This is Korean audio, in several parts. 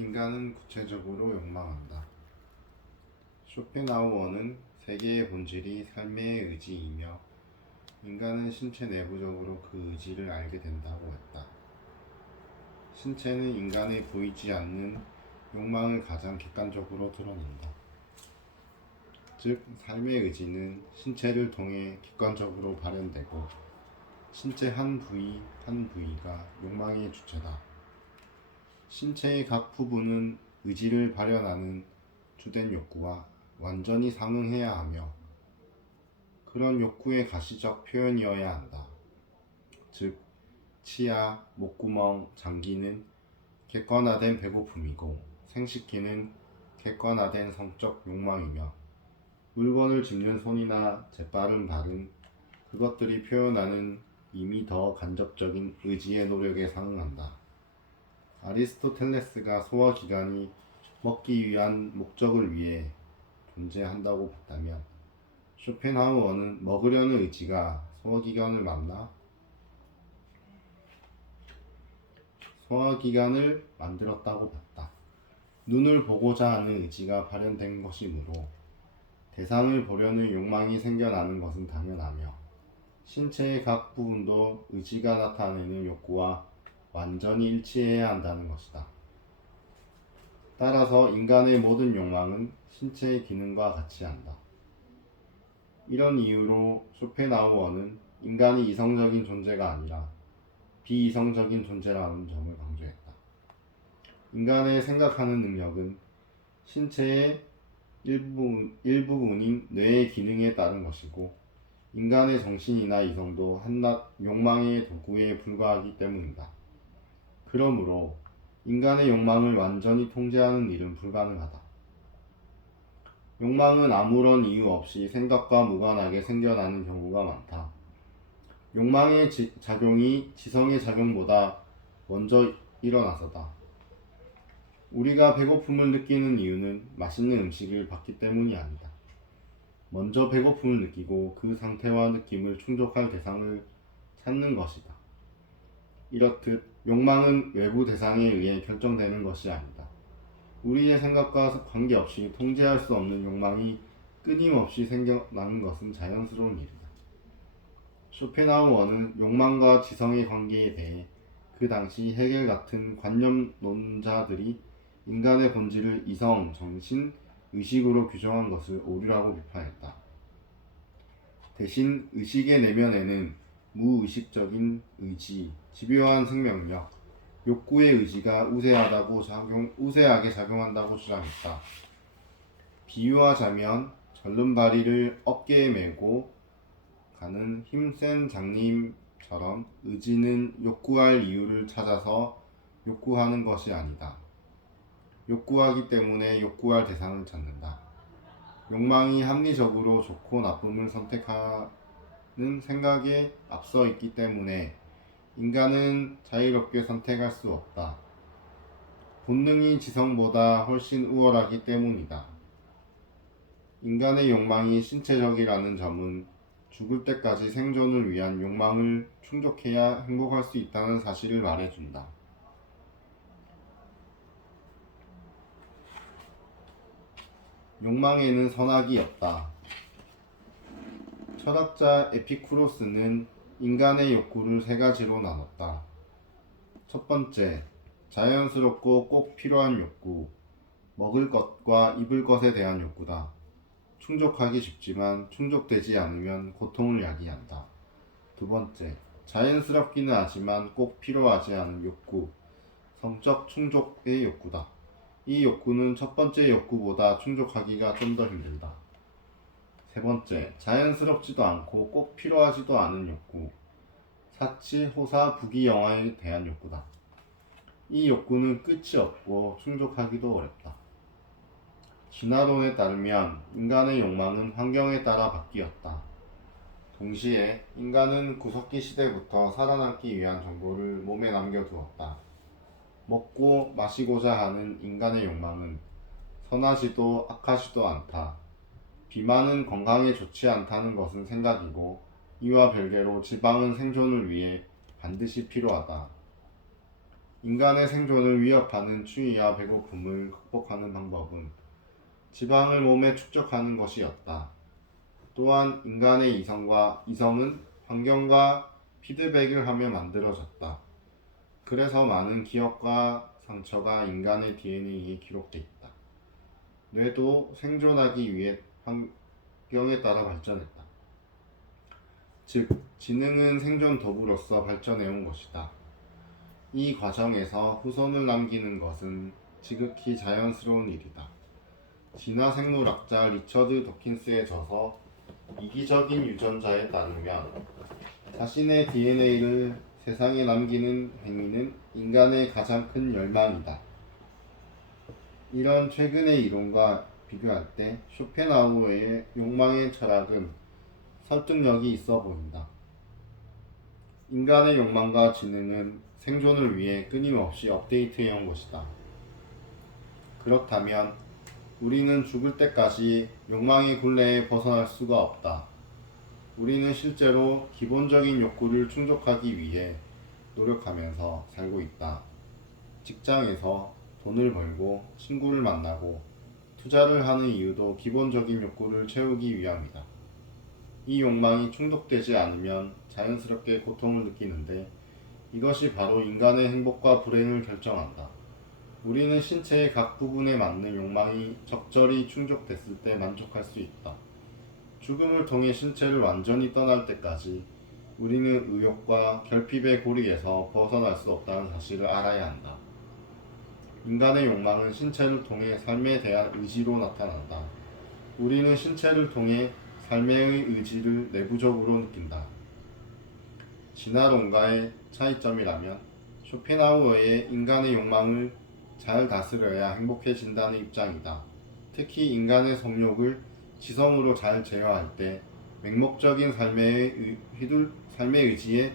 인간은 구체적으로 욕망한다. 쇼펜하우어는 세계의 본질이 삶의 의지이며 인간은 신체 내부적으로 그 의지를 알게 된다고 했다. 신체는 인간의 보이지 않는 욕망을 가장 객관적으로 드러낸다. 즉, 삶의 의지는 신체를 통해 객관적으로 발현되고 신체 한 부위 한 부위가 욕망의 주체다. 신체의 각 부분은 의지를 발현하는 주된 욕구와 완전히 상응해야 하며 그런 욕구의 가시적 표현이어야 한다. 즉, 치아, 목구멍, 장기는 객관화된 배고픔이고 생식기는 객관화된 성적 욕망이며 물건을 짚는 손이나 재빠른 발은 그것들이 표현하는 이미 더 간접적인 의지의 노력에 상응한다. 아리스토텔레스가 소화기관이 먹기 위한 목적을 위해 존재한다고 봤다면 쇼펜하우어는 먹으려는 의지가 소화기관을 맞나? 소화기관을 만들었다고 봤다. 눈을 보고자 하는 의지가 발현된 것이므로 대상을 보려는 욕망이 생겨나는 것은 당연하며 신체의 각 부분도 의지가 나타내는 욕구와 완전히 일치해야 한다는 것이다. 따라서 인간의 모든 욕망은 신체의 기능과 같이 한다. 이런 이유로 쇼펜하우어는 인간이 이성적인 존재가 아니라 비이성적인 존재라는 점을 강조했다. 인간의 생각하는 능력은 신체의 일부분인 뇌의 기능에 따른 것이고 인간의 정신이나 이성도 한낱 욕망의 도구에 불과하기 때문이다. 그러므로 인간의 욕망을 완전히 통제하는 일은 불가능하다. 욕망은 아무런 이유 없이 생각과 무관하게 생겨나는 경우가 많다. 욕망의 작용이 지성의 작용보다 먼저 일어나서다. 우리가 배고픔을 느끼는 이유는 맛있는 음식을 받기 때문이 아니다. 먼저 배고픔을 느끼고 그 상태와 느낌을 충족할 대상을 찾는 것이다. 이렇듯 욕망은 외부 대상에 의해 결정되는 것이 아니다. 우리의 생각과 관계없이 통제할 수 없는 욕망이 끊임없이 생겨나는 것은 자연스러운 일이다. 쇼펜하우어는 욕망과 지성의 관계에 대해 그 당시 헤겔 같은 관념론자들이 인간의 본질을 이성, 정신, 의식으로 규정한 것을 오류라고 비판했다. 대신 의식의 내면에는 무의식적인 의지, 집요한 생명력, 욕구의 의지가 우세하게 작용한다고 주장했다. 비유하자면 절름발이를 어깨에 메고 가는 힘센 장님처럼 의지는 욕구할 이유를 찾아서 욕구하는 것이 아니다. 욕구하기 때문에 욕구할 대상을 찾는다. 욕망이 합리적으로 좋고 나쁨을 선택하는 생각에 앞서 있기 때문에 인간은 자유롭게 선택할 수 없다. 본능이 지성보다 훨씬 우월하기 때문이다. 인간의 욕망이 신체적이라는 점은 죽을 때까지 생존을 위한 욕망을 충족해야 행복할 수 있다는 사실을 말해준다. 욕망에는 선악이 없다. 철학자 에피쿠로스는 인간의 욕구를 세 가지로 나눴다. 첫 번째, 자연스럽고 꼭 필요한 욕구, 먹을 것과 입을 것에 대한 욕구다. 충족하기 쉽지만 충족되지 않으면 고통을 야기한다. 두 번째, 자연스럽기는 하지만 꼭 필요하지 않은 욕구, 성적 충족의 욕구다. 이 욕구는 첫 번째 욕구보다 충족하기가 좀 더 힘들다. 세 번째, 자연스럽지도 않고 꼭 필요하지도 않은 욕구, 사치, 호사, 부귀영화에 대한 욕구다. 이 욕구는 끝이 없고 충족하기도 어렵다. 진화론에 따르면 인간의 욕망은 환경에 따라 바뀌었다. 동시에 인간은 구석기 시대부터 살아남기 위한 정보를 몸에 남겨두었다. 먹고 마시고자 하는 인간의 욕망은 선하지도 악하지도 않다. 비만은 건강에 좋지 않다는 것은 생각이고 이와 별개로 지방은 생존을 위해 반드시 필요하다. 인간의 생존을 위협하는 추위와 배고픔을 극복하는 방법은 지방을 몸에 축적하는 것이었다. 또한 인간의 이성은 환경과 피드백을 하며 만들어졌다. 그래서 많은 기억과 상처가 인간의 DNA에 기록돼 있다. 뇌도 생존하기 위해 환경에 따라 발전했다. 즉, 지능은 생존 도구로서 발전해온 것이다. 이 과정에서 후손을 남기는 것은 지극히 자연스러운 일이다. 진화생물학자 리처드 도킨스의 저서 이기적인 유전자에 따르면 자신의 DNA를 세상에 남기는 행위는 인간의 가장 큰 열망이다. 이런 최근의 이론과 비교할 때 쇼펜하우어의 욕망의 철학은 설득력이 있어 보인다. 인간의 욕망과 지능은 생존을 위해 끊임없이 업데이트해온 것이다. 그렇다면 우리는 죽을 때까지 욕망의 굴레에 벗어날 수가 없다. 우리는 실제로 기본적인 욕구를 충족하기 위해 노력하면서 살고 있다. 직장에서 돈을 벌고 친구를 만나고 투자를 하는 이유도 기본적인 욕구를 채우기 위함이다. 이 욕망이 충족되지 않으면 자연스럽게 고통을 느끼는데 이것이 바로 인간의 행복과 불행을 결정한다. 우리는 신체의 각 부분에 맞는 욕망이 적절히 충족됐을 때 만족할 수 있다. 죽음을 통해 신체를 완전히 떠날 때까지 우리는 의욕과 결핍의 고리에서 벗어날 수 없다는 사실을 알아야 한다. 인간의 욕망은 신체를 통해 삶에 대한 의지로 나타난다. 우리는 신체를 통해 삶의 의지를 내부적으로 느낀다. 진화론과의 차이점이라면 쇼펜하우어의 인간의 욕망을 잘 다스려야 행복해진다는 입장이다. 특히 인간의 성욕을 지성으로 잘 제어할 때 맹목적인 삶의 의지에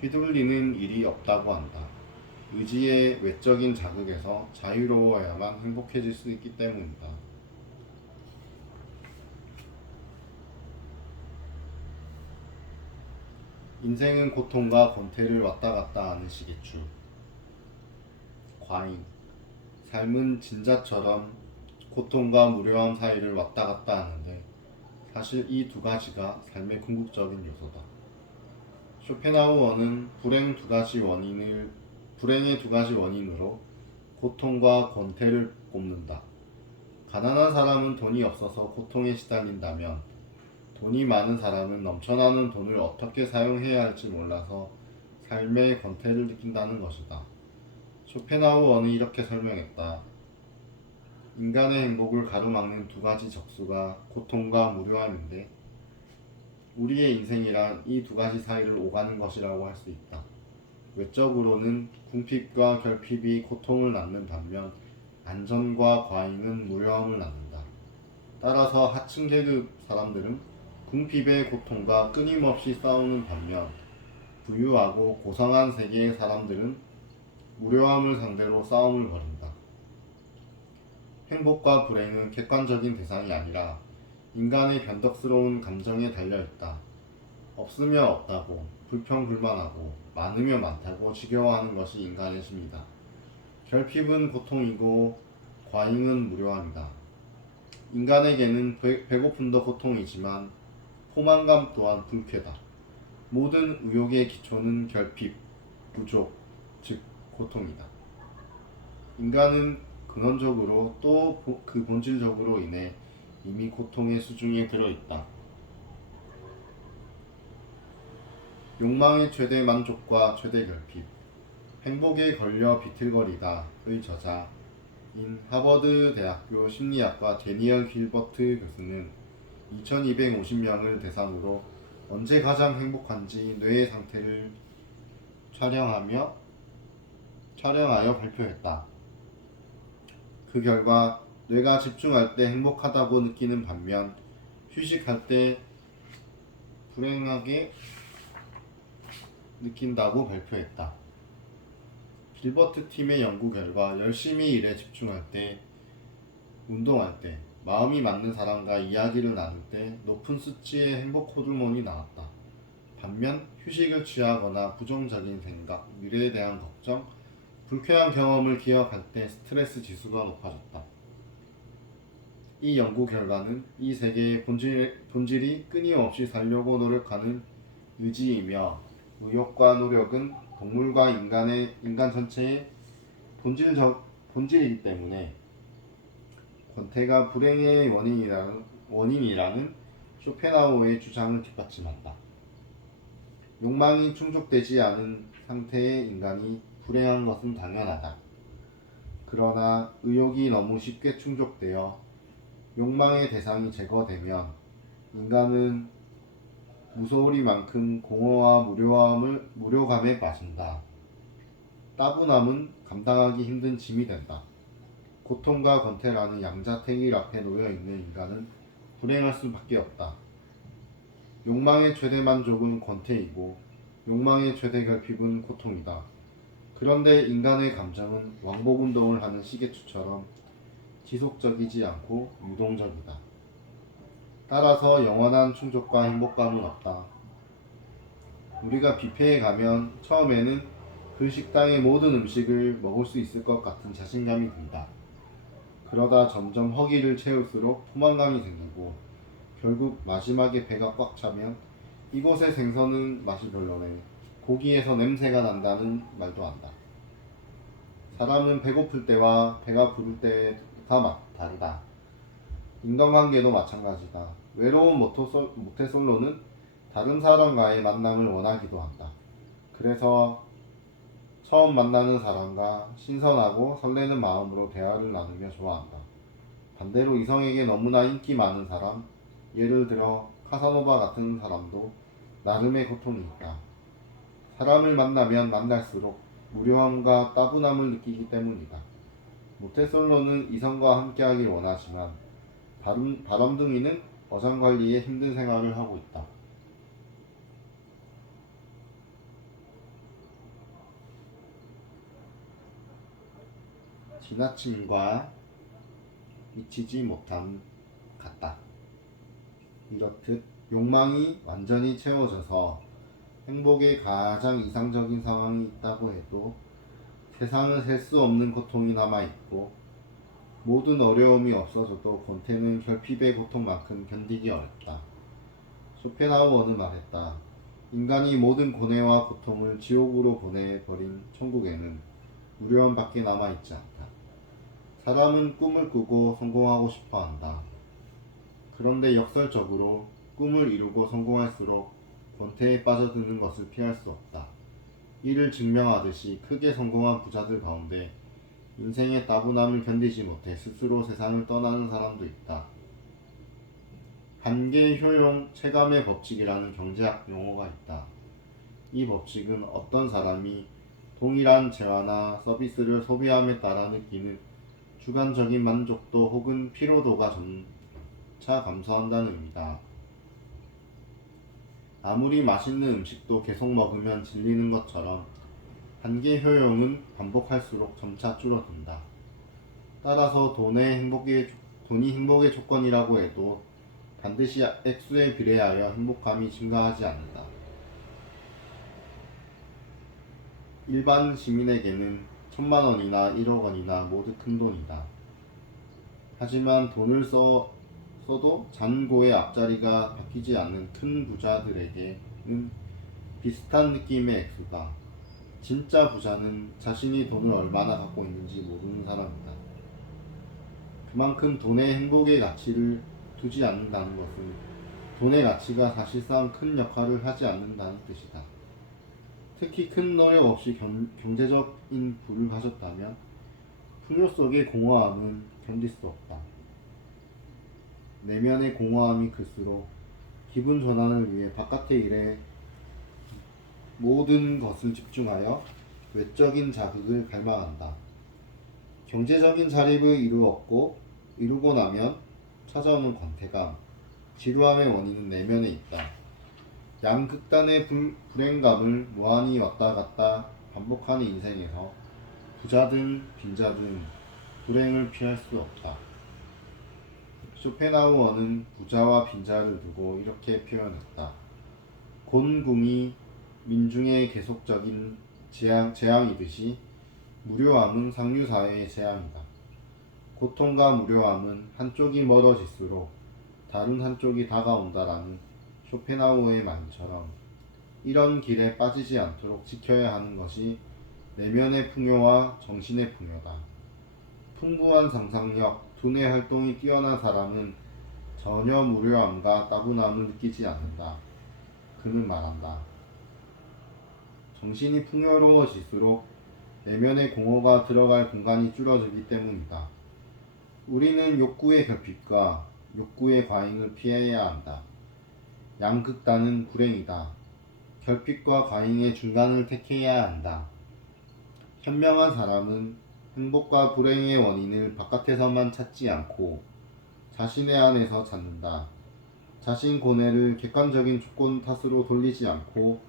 휘둘리는 일이 없다고 한다. 의지의 외적인 자극에서 자유로워야만 행복해질 수 있기 때문이다. 인생은 고통과 권태를 왔다 갔다 하는 시계추. 과잉. 삶은 진자처럼 고통과 무료함 사이를 왔다 갔다 하는데 사실 이 두 가지가 삶의 궁극적인 요소다. 쇼펜하우어는 불행의 두 가지 원인으로 고통과 권태를 꼽는다. 가난한 사람은 돈이 없어서 고통에 시달린다면 돈이 많은 사람은 넘쳐나는 돈을 어떻게 사용해야 할지 몰라서 삶의 권태를 느낀다는 것이다. 쇼펜하우어는 이렇게 설명했다. 인간의 행복을 가로막는 두 가지 적수가 고통과 무료함인데 우리의 인생이란 이 두 가지 사이를 오가는 것이라고 할 수 있다. 외적으로는 궁핍과 결핍이 고통을 낳는 반면 안전과 과잉은 무료함을 낳는다. 따라서 하층 계급 사람들은 궁핍의 고통과 끊임없이 싸우는 반면 부유하고 고상한 세계의 사람들은 무료함을 상대로 싸움을 벌인다. 행복과 불행은 객관적인 대상이 아니라 인간의 변덕스러운 감정에 달려있다. 없으면 없다고, 불평불만하고, 많으면 많다고 지겨워하는 것이 인간의 심리다. 결핍은 고통이고 과잉은 무료함이다. 인간에게는 배고픔도 고통이지만 포만감 또한 불쾌다. 모든 의욕의 기초는 결핍, 부족, 즉 고통이다. 인간은 근원적으로 또 그 본질적으로 인해 이미 고통의 수중에 들어있다. 욕망의 최대 만족과 최대 결핍, 행복에 걸려 비틀거리다의 저자인 하버드 대학교 심리학과 데니얼 길버트 교수는 2250명을 대상으로 언제 가장 행복한지 뇌의 상태를 촬영하여 발표했다. 그 결과 뇌가 집중할 때 행복하다고 느끼는 반면 휴식할 때 불행하게 느낀다고 발표했다. 길버트 팀의 연구 결과 열심히 일에 집중할 때, 운동할 때, 마음이 맞는 사람과 이야기를 나눌 때 높은 수치의 행복 호르몬이 나왔다. 반면 휴식을 취하거나 부정적인 생각, 미래에 대한 걱정, 불쾌한 경험을 기억할 때 스트레스 지수가 높아졌다. 이 연구 결과는 이 세계의 본질이 끊임없이 살려고 노력하는 의지이며 의욕과 노력은 동물과 인간 전체의 본질이기 때문에 권태가 불행의 원인이라는 쇼펜하우어의 주장을 뒷받침한다. 욕망이 충족되지 않은 상태의 인간이 불행한 것은 당연하다. 그러나 의욕이 너무 쉽게 충족되어 욕망의 대상이 제거되면 인간은 무소리만큼 공허와 무료감에 빠진다. 따분함은 감당하기 힘든 짐이 된다. 고통과 권태라는 양자택일 앞에 놓여 있는 인간은 불행할 수밖에 없다. 욕망의 최대 만족은 권태이고 욕망의 최대 결핍은 고통이다. 그런데 인간의 감정은 왕복운동을 하는 시계추처럼 지속적이지 않고 유동적이다. 따라서 영원한 충족과 행복감은 없다. 우리가 뷔페에 가면 처음에는 그 식당의 모든 음식을 먹을 수 있을 것 같은 자신감이 든다. 그러다 점점 허기를 채울수록 포만감이 생기고 결국 마지막에 배가 꽉 차면 이곳의 생선은 맛이 별로네, 고기에서 냄새가 난다는 말도 한다. 사람은 배고플 때와 배가 부를 때가 다르다. 인간관계도 마찬가지다. 외로운 모태솔로는 다른 사람과의 만남을 원하기도 한다. 그래서 처음 만나는 사람과 신선하고 설레는 마음으로 대화를 나누며 좋아한다. 반대로 이성에게 너무나 인기 많은 사람, 예를 들어 카사노바 같은 사람도 나름의 고통이 있다. 사람을 만나면 만날수록 무료함과 따분함을 느끼기 때문이다. 모태솔로는 이성과 함께하길 원하지만 바람둥이는 어장관리에 힘든 생활을 하고 있다. 지나침과 미치지 못함 같다. 이렇듯 욕망이 완전히 채워져서 행복의 가장 이상적인 상황이 있다고 해도 세상은 셀 수 없는 고통이 남아있고 모든 어려움이 없어져도 권태는 결핍의 고통만큼 견디기 어렵다. 쇼펜하우어는 말했다. 인간이 모든 고뇌와 고통을 지옥으로 보내버린 천국에는 무료함밖에 남아있지 않다. 사람은 꿈을 꾸고 성공하고 싶어 한다. 그런데 역설적으로 꿈을 이루고 성공할수록 권태에 빠져드는 것을 피할 수 없다. 이를 증명하듯이 크게 성공한 부자들 가운데 인생의 따분함을 견디지 못해 스스로 세상을 떠나는 사람도 있다. 한계 효용 체감의 법칙이라는 경제학 용어가 있다. 이 법칙은 어떤 사람이 동일한 재화나 서비스를 소비함에 따라 느끼는 주관적인 만족도 혹은 피로도가 점차 감소한다는 의미다. 아무리 맛있는 음식도 계속 먹으면 질리는 것처럼 한계 효용은 반복할수록 점차 줄어든다. 따라서 돈이 행복의 조건이라고 해도 반드시 액수에 비례하여 행복감이 증가하지 않는다. 일반 시민에게는 1000만원이나 1억원이나 모두 큰 돈이다. 하지만 돈을 써도 잔고의 앞자리가 바뀌지 않는 큰 부자들에게는 비슷한 느낌의 액수다. 진짜 부자는 자신이 돈을 얼마나 갖고 있는지 모르는 사람이다. 그만큼 돈에 행복의 가치를 두지 않는다는 것은 돈의 가치가 사실상 큰 역할을 하지 않는다는 뜻이다. 특히 큰 노력 없이 경제적인 부를 가졌다면 풍요 속의 공허함은 견딜 수 없다. 내면의 공허함이 클수록 기분 전환을 위해 바깥의 일에 모든 것을 집중하여 외적인 자극을 갈망한다. 경제적인 자립을 이루고 나면 찾아오는 권태감, 지루함의 원인은 내면에 있다. 양극단의 불행감을 무한히 왔다 갔다 반복하는 인생에서 부자든 빈자든 불행을 피할 수 없다. 쇼펜하우어는 부자와 빈자를 두고 이렇게 표현했다. 곤궁이 민중의 계속적인 재앙이듯이 무료함은 상류사회의 재앙이다. 고통과 무료함은 한쪽이 멀어질수록 다른 한쪽이 다가온다라는 쇼펜하우어의 말처럼 이런 길에 빠지지 않도록 지켜야 하는 것이 내면의 풍요와 정신의 풍요다. 풍부한 상상력, 두뇌 활동이 뛰어난 사람은 전혀 무료함과 따분함을 느끼지 않는다. 그는 말한다. 정신이 풍요로워질수록 내면의 공허가 들어갈 공간이 줄어들기 때문이다. 우리는 욕구의 결핍과 욕구의 과잉을 피해야 한다. 양극단은 불행이다. 결핍과 과잉의 중간을 택해야 한다. 현명한 사람은 행복과 불행의 원인을 바깥에서만 찾지 않고 자신의 안에서 찾는다. 자신 고뇌를 객관적인 조건 탓으로 돌리지 않고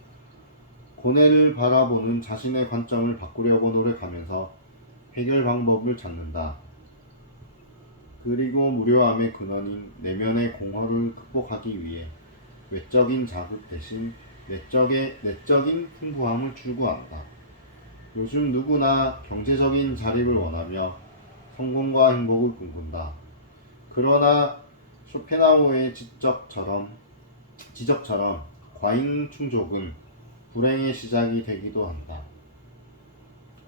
고뇌를 바라보는 자신의 관점을 바꾸려고 노력하면서 해결 방법을 찾는다. 그리고 무료함의 근원인 내면의 공허를 극복하기 위해 외적인 자극 대신 내적인 풍부함을 추구한다. 요즘 누구나 경제적인 자립을 원하며 성공과 행복을 꿈꾼다. 그러나 쇼펜하우어의 지적처럼 과잉 충족은 불행의 시작이 되기도 한다.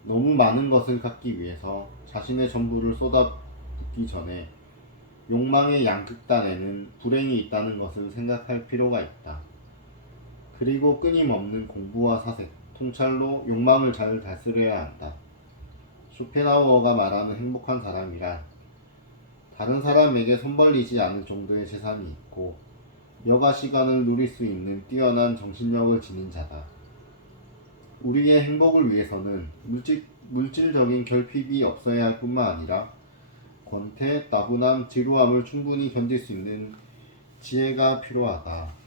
너무 많은 것을 갖기 위해서 자신의 전부를 쏟아붓기 전에 욕망의 양극단에는 불행이 있다는 것을 생각할 필요가 있다. 그리고 끊임없는 공부와 사색, 통찰로 욕망을 잘 다스려야 한다. 쇼펜하우어가 말하는 행복한 사람이란 다른 사람에게 손 벌리지 않을 정도의 재산이 있고 여가 시간을 누릴 수 있는 뛰어난 정신력을 지닌 자다. 우리의 행복을 위해서는 물질적인 결핍이 없어야 할 뿐만 아니라 권태, 따분함, 지루함을 충분히 견딜 수 있는 지혜가 필요하다.